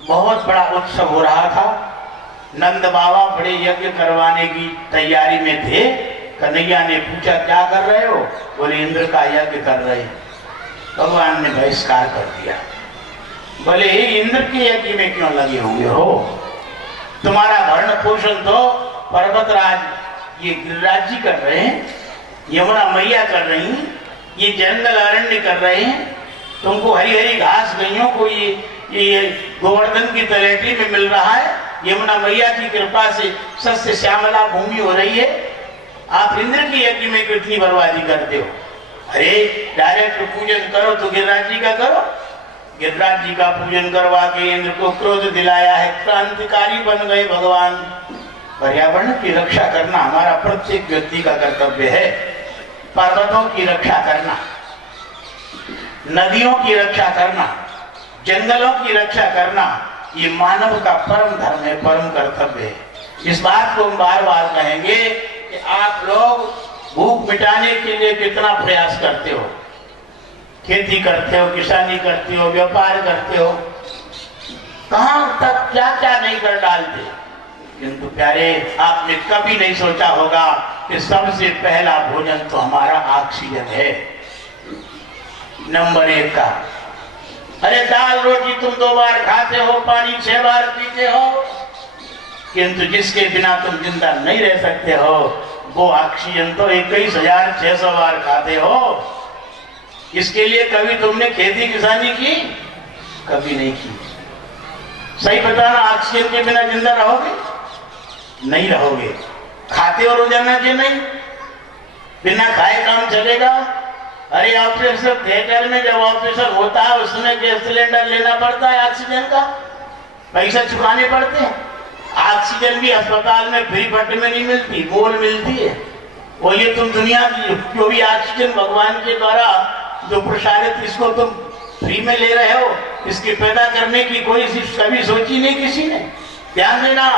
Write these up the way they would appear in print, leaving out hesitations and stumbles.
बहुत बड़ा उत्सव हो रहा था। नंद बाबा बड़े यज्ञ करवाने की तैयारी में थे। कन्हैया ने पूछा क्या कर रहे हो? बोले इंद्र का यज्ञ कर रहे हैं। भगवान ने बहिष्कार कर दिया। बोले इंद्र के यज्ञ में क्यों लगे हुए हो? तुम्हारा भरण पोषण तो पर्वतराज ये गिरिराज जी कर रहे हैं, यमुना मैया कर रही हैं, ये जंगल अरण्य कर रहे हैं। तुमको हरी हरी घास गईयों को ये गोवर्धन की तलहटी में मिल रहा है। यमुना मैया की कृपा से सस्य श्यामला भूमि हो रही है। आप इंद्र के यज्ञ में कितनी बर्बादी करते हो? अरे डायरेक्ट पूजन करो तो गिरिराज जी का करो। गिरिराज जी का पूजन करवा के इंद्र को क्रोध दिलाया है। क्रांतिकारी बन गए भगवान। पर्यावरण की रक्षा करना हमारा प्रत्येक व्यक्ति का कर्तव्य है। पर्वतों की रक्षा करना, नदियों की रक्षा करना, जंगलों की रक्षा करना, ये मानव का परम धर्म है, परम कर्तव्य है। इस बात को हम बार बार कहेंगे कि आप लोग भूख मिटाने के लिए कितना प्रयास करते हो। खेती करते हो, किसानी करते हो, व्यापार करते हो, कहां तक क्या क्या नहीं कर डालते। किंतु प्यारे, आपने कभी नहीं सोचा होगा कि सबसे पहला भोजन तो हमारा ऑक्सीजन है, नंबर 1 का। अरे दाल रोटी तुम 2 बार खाते हो, पानी 6 बार पीते हो, किंतु जिसके बिना तुम जिंदा नहीं रह सकते हो वो ऑक्सीजन तो 21,600 बार खाते हो। इसके लिए कभी तुमने खेती किसानी की? कभी नहीं की। सही बताना, ऑक्सीजन के बिना जिंदा रहोगे? नहीं रहोगे। खाते हो रोजाना के नहीं? बिना खाए काम चलेगा? अरे ऑपरेशन थिएटर में जब ऑपरेशन होता है उसमें गैस सिलेंडर लेना पड़ता है, ऑक्सीजन का पैसा चुकाने पड़ते हैं। ऑक्सीजन भी अस्पताल में फ्री फट में नहीं मिलती, बोल मिलती है। और ये तुम दुनिया की जो भी ऑक्सीजन भगवान के द्वारा जो प्रसारित, इसको तुम फ्री में ले रहे हो, इसकी पैदा करने की कोई कभी सोची नहीं किसी ने। ध्यान देना,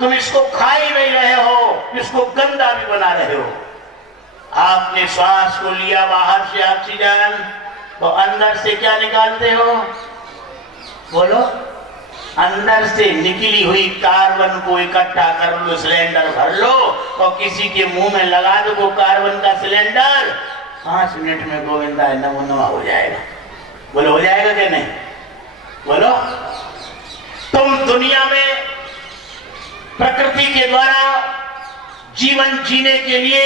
तुम इसको खा ही नहीं रहे हो, इसको गंदा भी बना रहे हो। आपने श्वास को लिया बाहर से ऑक्सीजन, तो अंदर से क्या निकालते हो? बोलो। अंदर से निकली हुई कार्बन को इकट्ठा कर लो, सिलेंडर भर लो और किसी के मुंह में लगा दो वो कार्बन का सिलेंडर, 5 मिनट में गोविंदा नमूना हो जाएगा। बोलो हो जाएगा क्या? नहीं। बोलो। तुम दुनिया में प्रकृति के द्वारा जीवन जीने के लिए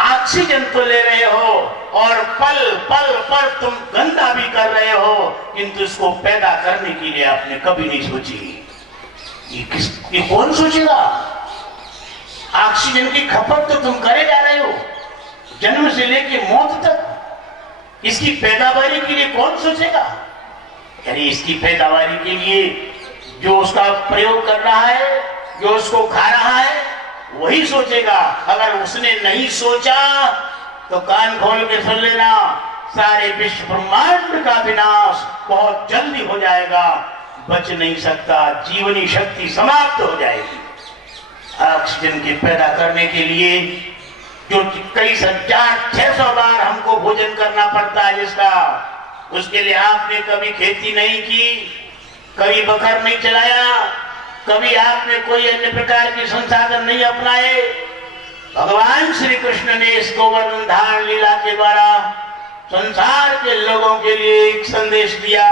ऑक्सीजन तो ले रहे हो और पल पल पर तुम गंदा भी कर रहे हो, किंतु इसको पैदा करने के लिए आपने कभी नहीं सोची। ये कौन सोचेगा? ऑक्सीजन की खपत तो तुम करे जा रहे हो जन्म से लेके मौत तक। इसकी पैदावारी के लिए कौन सोचेगा? यानी इसकी पैदावारी के लिए जो उसका प्रयोग कर रहा है, जो उसको खा रहा है, वही सोचेगा। अगर उसने नहीं सोचा तो कान खोल के सुन लेना, सारे विश्व ब्रह्मांड का विनाश बहुत जल्दी हो जाएगा, बच नहीं सकता, जीवनी शक्ति समाप्त हो जाएगी। ऑक्सीजन की पैदा करने के लिए जो कई 600 बार हमको भोजन करना पड़ता है जिसका, उसके लिए आपने कभी खेती नहीं की, कभी बकर नहीं चलाया, कभी आपने कोई अन्य प्रकार के संसाधन नहीं अपनाए। भगवान श्री कृष्ण ने इस गोवर्धन धारण लीला के द्वारा संसार के लोगों के लिए एक संदेश दिया।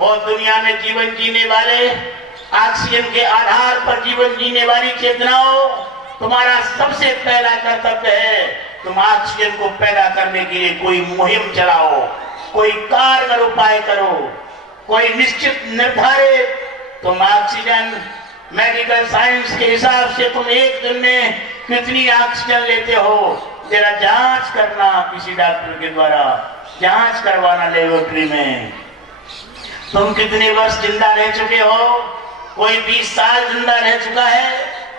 और दुनिया में जीवन जीने वाले, ऑक्सीजन के आधार पर जीवन जीने वाली चेतनाओं, तुम्हारा सबसे पहला कर्तव्य है तुम ऑक्सीजन को पैदा करने के लिए कोई मुहिम चलाओ, कोई कारगर उपाय करो, कोई निश्चित निर्धारित तुम ऑक्सीजन मेडिकल साइंस के हिसाब से तुम एक दिन में कितनी ऑक्सीजन लेते हो जरा जांच करना। किसी डॉक्टर के द्वारा जांच करवाना लेबोरेटरी में। तुम कितने वर्ष जिंदा रह चुके हो? कोई 20 साल जिंदा रह चुका है,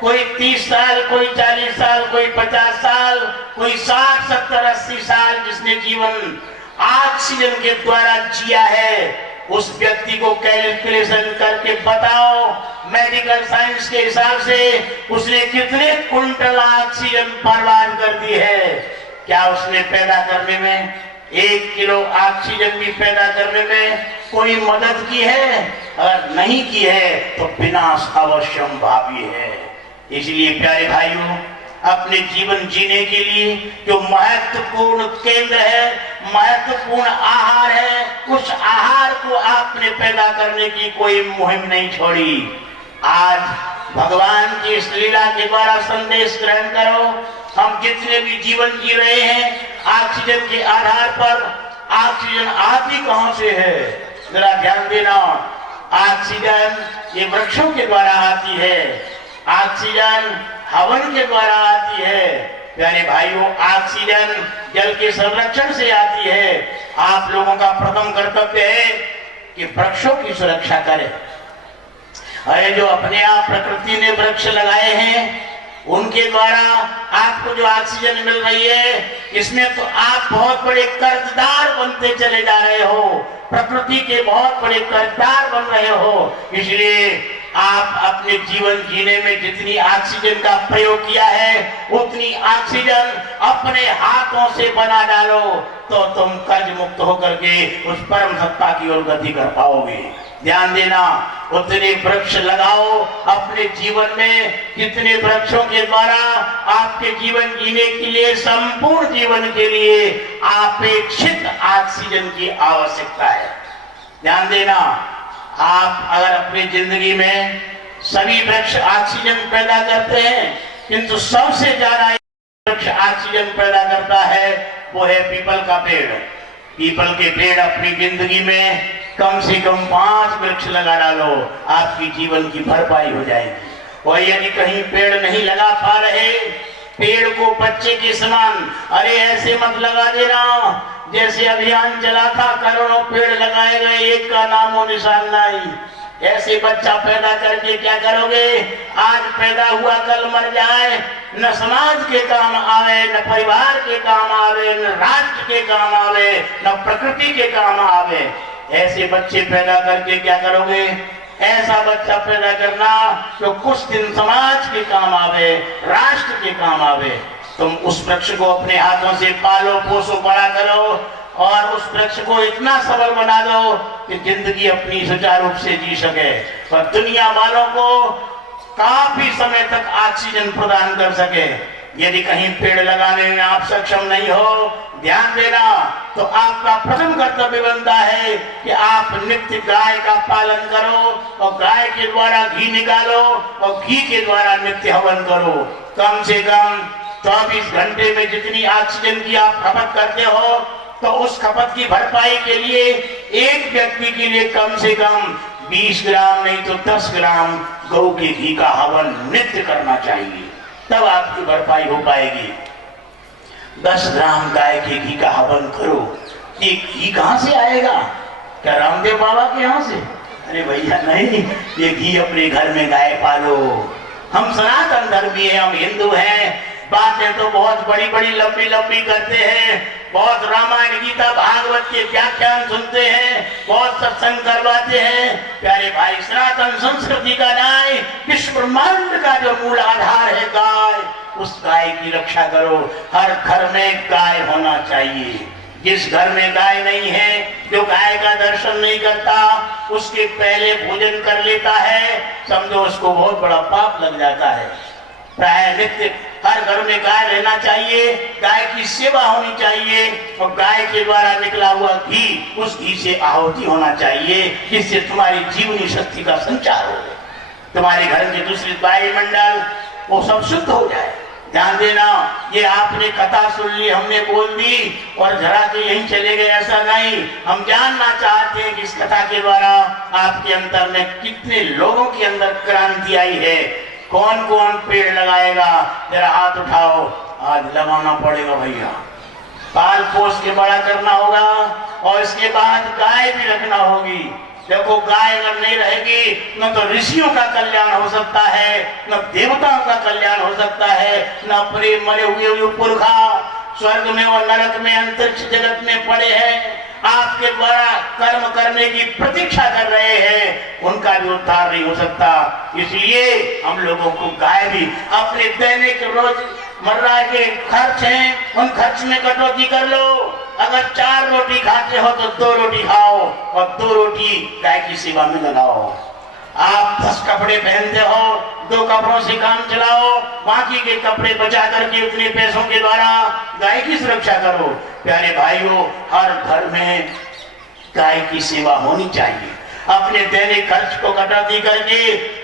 कोई 30 साल, कोई 40 साल, कोई 50 साल, कोई 60, 70, 80 साल जिसने जीवन ऑक्सीजन के द्वारा जिया है, उस व्यक्ति को कैलकुलेशन करके बताओ मेडिकल साइंस के हिसाब से उसने कितने कुंटल ऑक्सीजन बर्बाद कर दी है। क्या उसने पैदा करने में 1 किलो ऑक्सीजन भी पैदा करने में कोई मदद की है? अगर नहीं की है तो विनाश अवश्यम भावी है। इसलिए प्यारे भाइयों, अपने जीवन जीने के लिए जो महत्वपूर्ण केंद्र है, महत्वपूर्ण आहार है, उस आहार को आपने पैदा करने की कोई मुहिम नहीं छोड़ी। आज भगवान की इस लीला के द्वारा संदेश ग्रहण करो। हम जितने भी जीवन जी रहे हैं, ऑक्सीजन के आधार पर, ऑक्सीजन आती कहां से है? जरा ध्यान देना। ऑक्सीजन ये वृक्षों के द्वारा आती है, ऑक्सीजन हवन के द्वारा आती है। प्यारे भाइयों, ऑक्सीजन जल के संरक्षण से आती है। आप लोगों का प्रथम कर्तव्य है कि वृक्षों की सुरक्षा करें। अरे जो अपने आप प्रकृति ने वृक्ष लगाए हैं, उनके द्वारा आपको जो ऑक्सीजन मिल रही है, इसमें तो आप बहुत बड़े कर्जदार बनते चले जा रहे हो, प्रकृति के बहुत बड़े कर्जदार बन रहे हो। इसलिए आप अपने जीवन जीने में जितनी ऑक्सीजन का प्रयोग किया है, उतनी ऑक्सीजन अपने हाथों से बना डालो, तो तुम कर्ज मुक्त होकर के उस परम सत्ता की ओर गति कर पाओगे। ध्यान देना, उतने वृक्ष लगाओ अपने जीवन में जितने वृक्षों के द्वारा आपके जीवन जीने के लिए, संपूर्ण जीवन के लिए अपेक्षित ऑक्सीजन की आवश्यकता है। ध्यान देना, आप अगर अपनी जिंदगी में सभी वृक्ष ऑक्सीजन पैदा करते हैं, किंतु सबसे ज्यादा वृक्ष ऑक्सीजन पैदा करता है वो है पीपल का पेड़। पीपल के पेड़ अपनी जिंदगी में कम से कम 5 वृक्ष लगा डालो, आपकी जीवन की भरपाई हो जाएगी। और यदि कहीं पेड़ नहीं लगा पा रहे, पेड़ को बच्चे के समान, अरे ऐसे मत लगा देना जैसे अभियान चला था, करोड़ों पेड़ लगाए गए, एक का नामो निशान नहीं। ऐसे बच्चा पैदा करके क्या करोगे? आज पैदा हुआ कल मर जाए, न समाज के काम आवे, न परिवार के काम आवे, न राष्ट्र के काम आवे, न प्रकृति के काम आवे। ऐसे बच्चे पैदा करके क्या करोगे? ऐसा बच्चा पैदा करना जो कुछ दिन समाज के काम आवे, राष्ट्र के काम आवे। तुम उस वृक्ष को अपने हाथों से पालो, पोसो, बड़ा करो और उस वृक्ष को इतना सबल बना दो कि जिंदगी अपनी सुचारू रूप से जी सके और दुनिया वालों को काफी समय तक ऑक्सीजन प्रदान कर सके। यदि कहीं पेड़ लगाने में आप सक्षम नहीं हो, ध्यान देना, तो आपका प्रथम कर्तव्य बनता है कि आप नित्य गाय का पालन करो और गाय के द्वारा घी निकालो और घी के द्वारा नित्य हवन करो। कम से कम 24 घंटे में जितनी ऑक्सीजन की आप खपत करते हो, तो उस खपत की भरपाई के लिए एक व्यक्ति के लिए कम से कम 20 ग्राम नहीं तो 10 ग्राम गौ के घी का हवन नित्य करना चाहिए, तब आपकी भरपाई हो पाएगी। 10 ग्राम गाय के घी का हवन करो। ये घी कहां से आएगा? क्या रामदेव बाबा के यहाँ से? अरे भैया नहीं, ये घी अपने घर में गाय पालो। हम सनातन धर्मी हैं, हम हिंदू हैं। बातें तो बहुत बड़ी बड़ी लंबी लंबी करते हैं, बहुत रामायण गीता भागवत के व्याख्यान सुनते हैं, बहुत सत्संग करवाते हैं। प्यारे भाई, सनातन संस्कृति का न्याय, विश्व ब्रह्मांड का जो मूल आधार है गाय, उस गाय की रक्षा करो। हर घर में गाय होना चाहिए। जिस घर में गाय नहीं है, जो गाय का दर्शन नहीं करता, उसके पहले भोजन कर लेता है, समझो उसको बहुत बड़ा पाप लग जाता है। प्राय नित्य हर घर में गाय रहना चाहिए, गाय की सेवा होनी चाहिए और गाय के द्वारा निकला हुआ घी, उस घी से आहुति होना चाहिए, जिससे तुम्हारी जीवनी शक्ति का संचार हो, तुम्हारे घर के दूसरे वायुमंडल वो सब शुद्ध हो जाए। ध्यान देना, ये आपने कथा सुन ली, हमने बोल दी और जरा के यहीं चले गए, ऐसा नहीं। हम जानना चाहते हैं कि इस कथा के द्वारा आपके अंतर में कितने लोगों के अंदर क्रांति आई है। कौन कौन पेड़ लगाएगा? जरा हाथ उठाओ। आज लगाना पड़ेगा भैया, पाल पोस के बड़ा करना होगा और इसके बाद गाय भी रखना होगी। देखो, गाय अगर नहीं रहेगी न तो ऋषियों का कल्याण हो सकता है, न देवताओं का कल्याण हो सकता है, न अपने मरे हुए पुरखा स्वर्ग में और नरक में, अंतरिक्ष जगत में पड़े हैं, आपके द्वारा कर्म करने की प्रतीक्षा कर रहे हैं, उनका भी उद्धार नहीं हो सकता। इसलिए हम लोगों को गाय भी अपने दैनिक रोजमर्रा के खर्च हैं, उन खर्च में कटौती कर लो। अगर 4 रोटी खाते हो तो 2 रोटी खाओ और 2 रोटी गाय की सेवा में लगाओ। आप 10 कपड़े पहनते हो, 2 कपड़ों से काम चलाओ, बाकी के कपड़े बचा करके उतने पैसों के द्वारा गाय की सुरक्षा करो। प्यारे भाइयों, हर घर में गाय की सेवा होनी चाहिए। अपने दैनिक खर्च को कटौती करके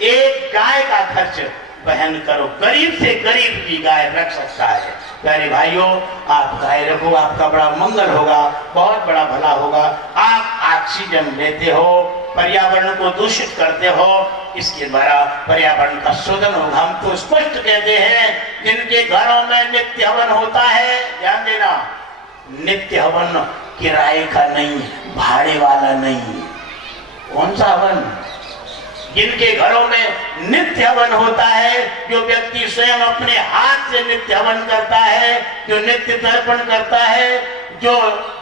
एक गाय का खर्च वहन करो। गरीब से गरीब भी गाय रख सकता है। प्यारे भाइयों, आप गाय रखो, आपका बड़ा मंगल होगा, बहुत बड़ा भला होगा। आप ऑक्सीजन लेते हो, पर्यावरण को दूषित करते हो, इसके द्वारा पर्यावरण का शोधन होगा। हम तो स्पष्ट कहते हैं, जिनके घरों में नित्य हवन होता है, ध्यान देना, नित्य हवन किराए का नहीं, भाड़े वाला नहीं। कौन सा हवन? जिनके घरों में नित्य हवन होता है, जो व्यक्ति स्वयं अपने हाथ से नित्य हवन करता है, जो नित्य तर्पण करता है, जो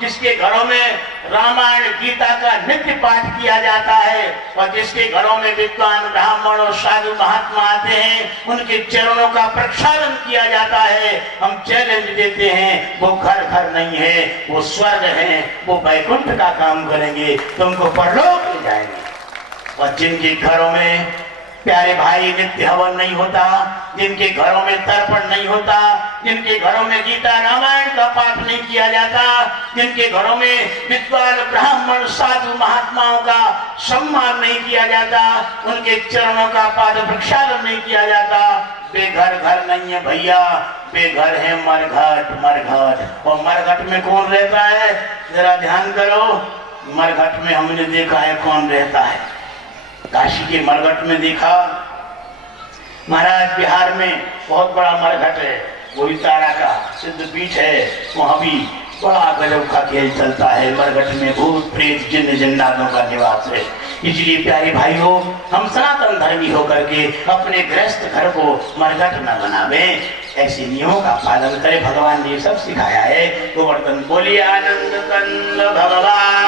जिसके घरों में रामायण गीता का नित्य पाठ किया जाता है, और जिसके घरों में विद्वान ब्राह्मण और साधु महात्मा आते हैं, उनके चरणों का प्रक्षालन किया जाता है। हम चैलेंज देते हैं, वो घर घर नहीं है, वो स्वर्ग है, वो वैकुंठ का काम करेंगे, तुमको परलोक ले जाएंगे। और जिनके घरों में प्यारे भाई नित्य हवन नहीं होता, जिनके घरों में तर्पण नहीं होता, जिनके घरों में गीता रामायण का पाठ नहीं किया जाता, जिनके घरों में विद्वान ब्राह्मण साधु महात्माओं का सम्मान नहीं किया जाता, उनके चरणों का पाद प्रक्षालन नहीं किया जाता, बेघर घर नहीं है भैया, बेघर है मरघट। मरघट, और मरघट में कौन रहता है? जरा ध्यान करो, मरघट में हमने देखा है कौन रहता है। काशी के मरघट में देखा, महाराज बिहार में बहुत बड़ा मरघट है, वही तारा का सिद्ध पीठ है, वहां भी बड़ा गजब का खेल चलता है। मरघट में भूत प्रेत जिन्न जिन्नातों का निवास है। इसलिए प्यारे भाइयों, हम सनातन धर्मी होकर के अपने गृहस्थ घर को मरघट न बनावे, ऐसे नियमों का पालन करें। भगवान ने सब सिखाया है। गोवर्धन बोलिए आनंद कंद भगवान